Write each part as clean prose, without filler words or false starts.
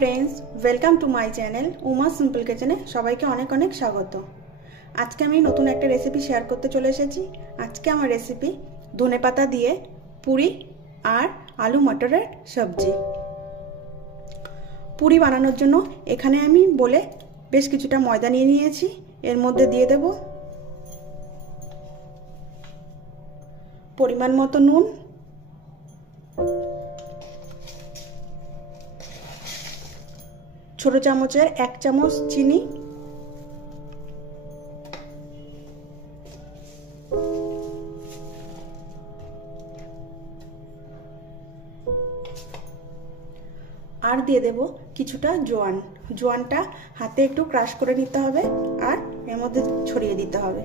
Friends welcome to my channel Uma simple किचेने सबाइके अनेक अनेक स्वागत। आज के आमी नतून एक रेसिपि शेयर करते चले एसेछि। आज के आमार रेसिपि धने पाता दिए पुरी और आलू मटरेर सब्जी। पुरी बानानोर जोन्नो एखाने आमी बोले बेश किछुटा मयदा निये नियेछि। एर मध्य दिए देब परिमाण मतो नुन, छोटो चामचेर 1 चामच चीनी, और दिए देव किछुटा जोआन। जोआनटा हाथे एकटू क्राश करे निते होबे और एर मধ্যে छड़िए दिते होबे।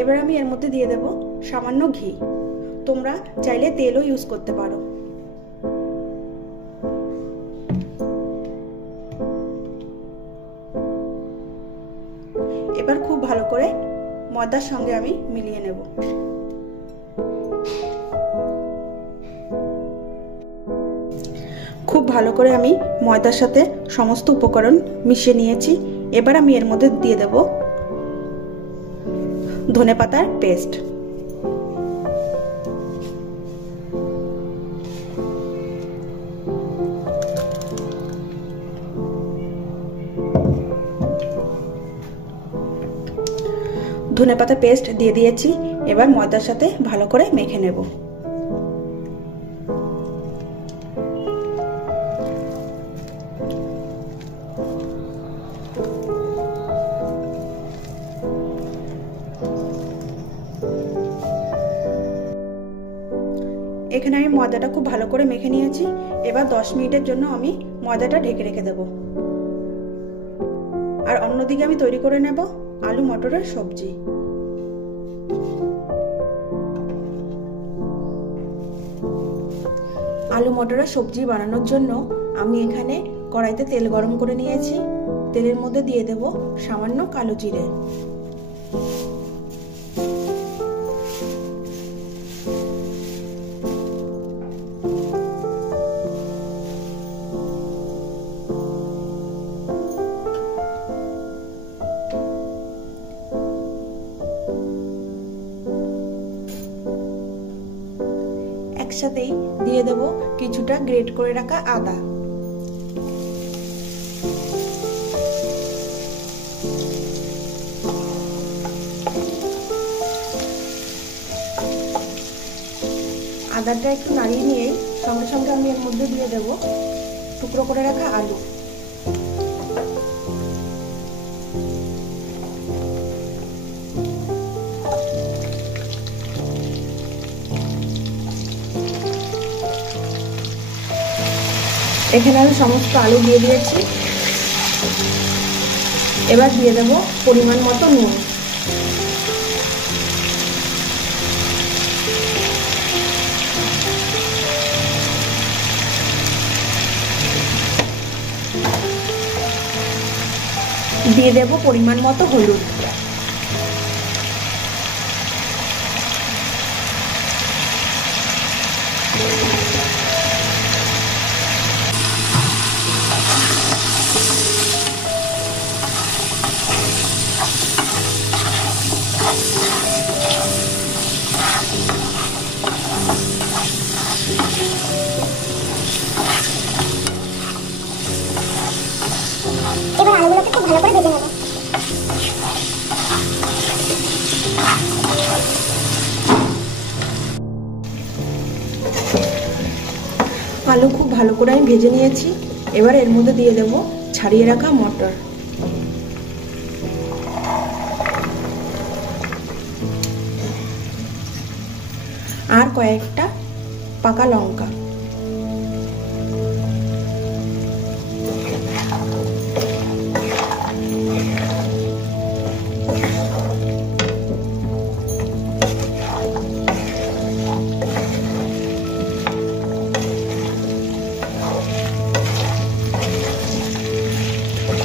एबार आमी एर मধ্যে दिए देव सामान्य घी। तोमरा चाइले तेलও इउज करते पारो। एबार खूब भालो करे मयदार संगे आमी मिलिए नेब। खूब भालो करे आमी मयदार साथे समस्त उपकरण मिशिए निएछि। एबार आमी एर मধ্যে दिए देब धने पातार पेस्ट। धने पाता पेस्ट दिए दिएछि। एबार मयदार साथे भालो करे मेखे नेब। एखाने आमी मयदाटा खूब भालो करे मेखे निয়েছি। एबार 10 मिनिटेर जोन्नो आमी मयदाटा ढेके रेखे देब। और अन्यदिके आमी तैरी करे नेब आलू मटरेर सब्जी। आलू मटरेर सब्जी बानानोर जोन्नो आमी एखाने कड़ाइते तेल गरम करे निয়েছি। तेलेर मধ্যে दिए देब सामान्य कालो जिरे, একসাথেই দিয়ে দেব কিছুটা গ্রেট করে রাখা আদা। আদাটা একটু নাড়িয়ে নিয়ে সঙ্গে সঙ্গে আমি এর মধ্যে দিয়ে দেব টুকরো করে রাখা আলু। এখানে আমি সমস্ত আলু দিয়ে দিয়েছি। এবার দিয়ে দেব পরিমাণ মতো নুন। দিয়ে দেব পরিমাণ মতো হলুদ। এবার আলুগুলোকে খুব ভালো করে ভেজে নেব। আলু খুব ভালো করে আমি ভেজে নিয়েছি। এবার এর মধ্যে দিয়ে দেব ছাড়িয়ে রাখা মটর। আর কয়েকটা পাকা লঙ্কা।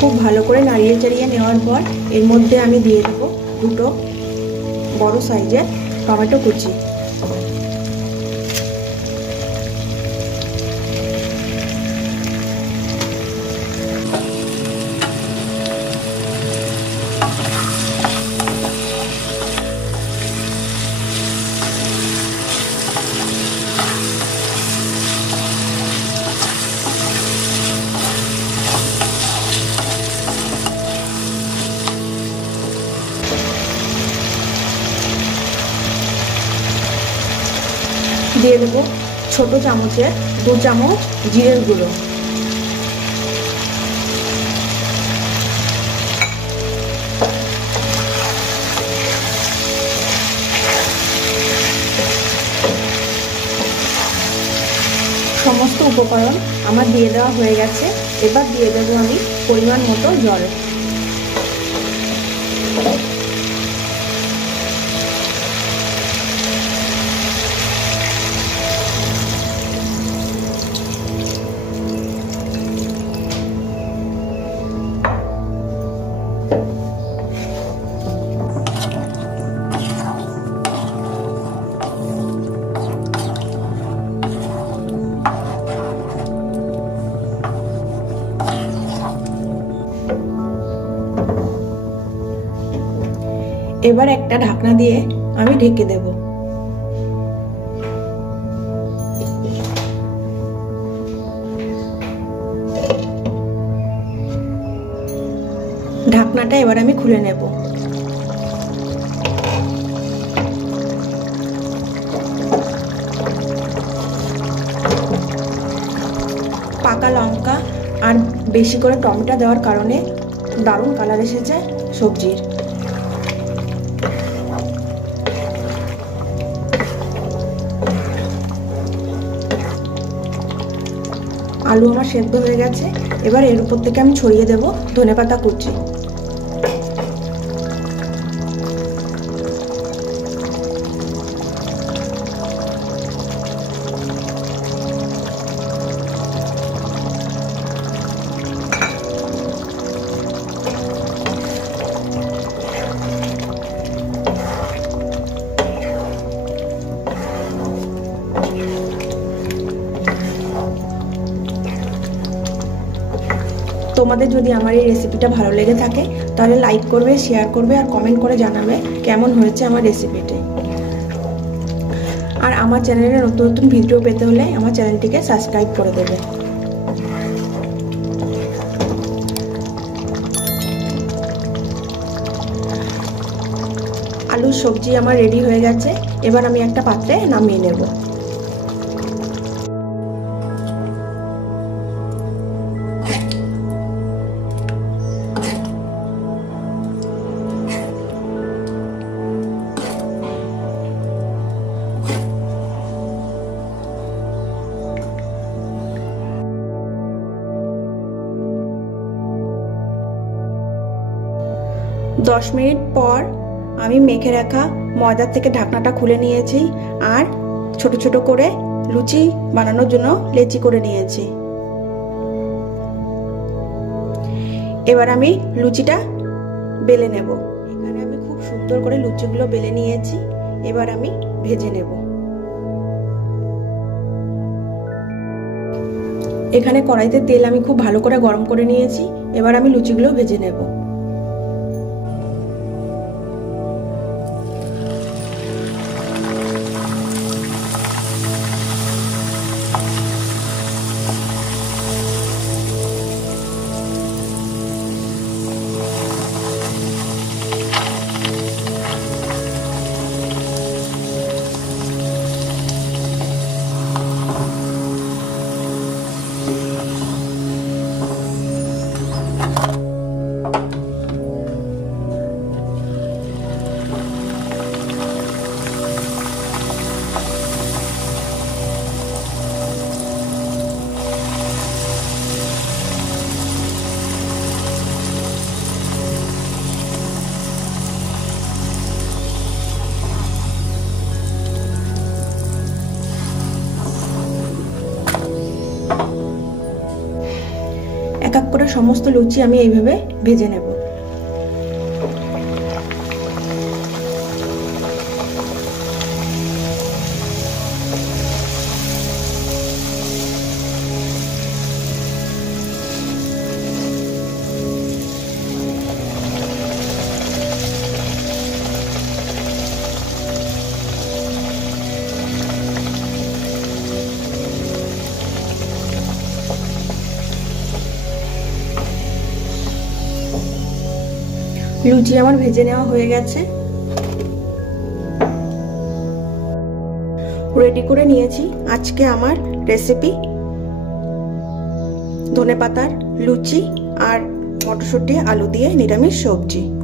खूब भालो करे नाड़िये चाड़िये नेওয়ার পর এর মধ্যে আমি দিয়ে দেব দুটো বড় সাইজের টমেটো কুচি। দিয়ে দেবো ছোট চামচের 2 চামচ জিরের গুঁড়ো। সমস্ত উপকরণ আমার দিয়ে দেওয়া হয়ে গেছে। এবার দিয়ে দেবো আমি পরিমাণ মতো জল। এবার একটা ঢাকনা দিয়ে আমি ঢেকে দেব। ঢাকনাটা এবার আমি খুলে নেব। পাকা লঙ্কা আর বেশি করে টমেটো দেওয়ার কারণে দারুণ কালার এসেছে সবজির। আলু আমার সেদ্ধ হয়ে গেছে। এবার এর উপর থেকে আমি ছড়িয়ে দেব ধনেপাতা কুচি। তোমাদের যদি আমার এই রেসিপিটা ভালো লেগে থাকে তাহলে লাইক করবে, শেয়ার করবে আর কমেন্ট করে জানাবে কেমন হয়েছে আমার রেসিপিটি। আর আমার চ্যানেলে নতুন নতুন ভিডিও পেতে হলে আমার চ্যানেলটিকে সাবস্ক্রাইব করে দেবে। আলুর সবজি আমার রেডি হয়ে গেছে। এবার আমি একটা পাত্রে নামিয়ে নেব। দশ মিনিট পর আমি মেখে রাখা ময়দার থেকে ঢাকনাটা খুলে নিয়েছি আর ছোট ছোট করে লুচি বানানোর জন্য লেচি করে নিয়েছি। এবার আমি লুচিটা বেলে নেব। এখানে আমি খুব সুন্দর করে লুচিগুলো বেলে নিয়েছি। এবার আমি ভেজে নেব। এখানে কড়াইতে তেল আমি খুব ভালো করে গরম করে নিয়েছি। এবার আমি লুচিগুলো ভেজে নেব। এক এক করে সমস্ত লুচি আমি এইভাবে ভেজে নেব। লুচি আমার ভেজে নেওয়া হয়ে গেছে। রেডি করে নিয়েছি আজকে আমার রেসিপি ধনেপাতার লুচি আর মটরশুঁটি আলু দিয়ে নিরামিষ সবজি।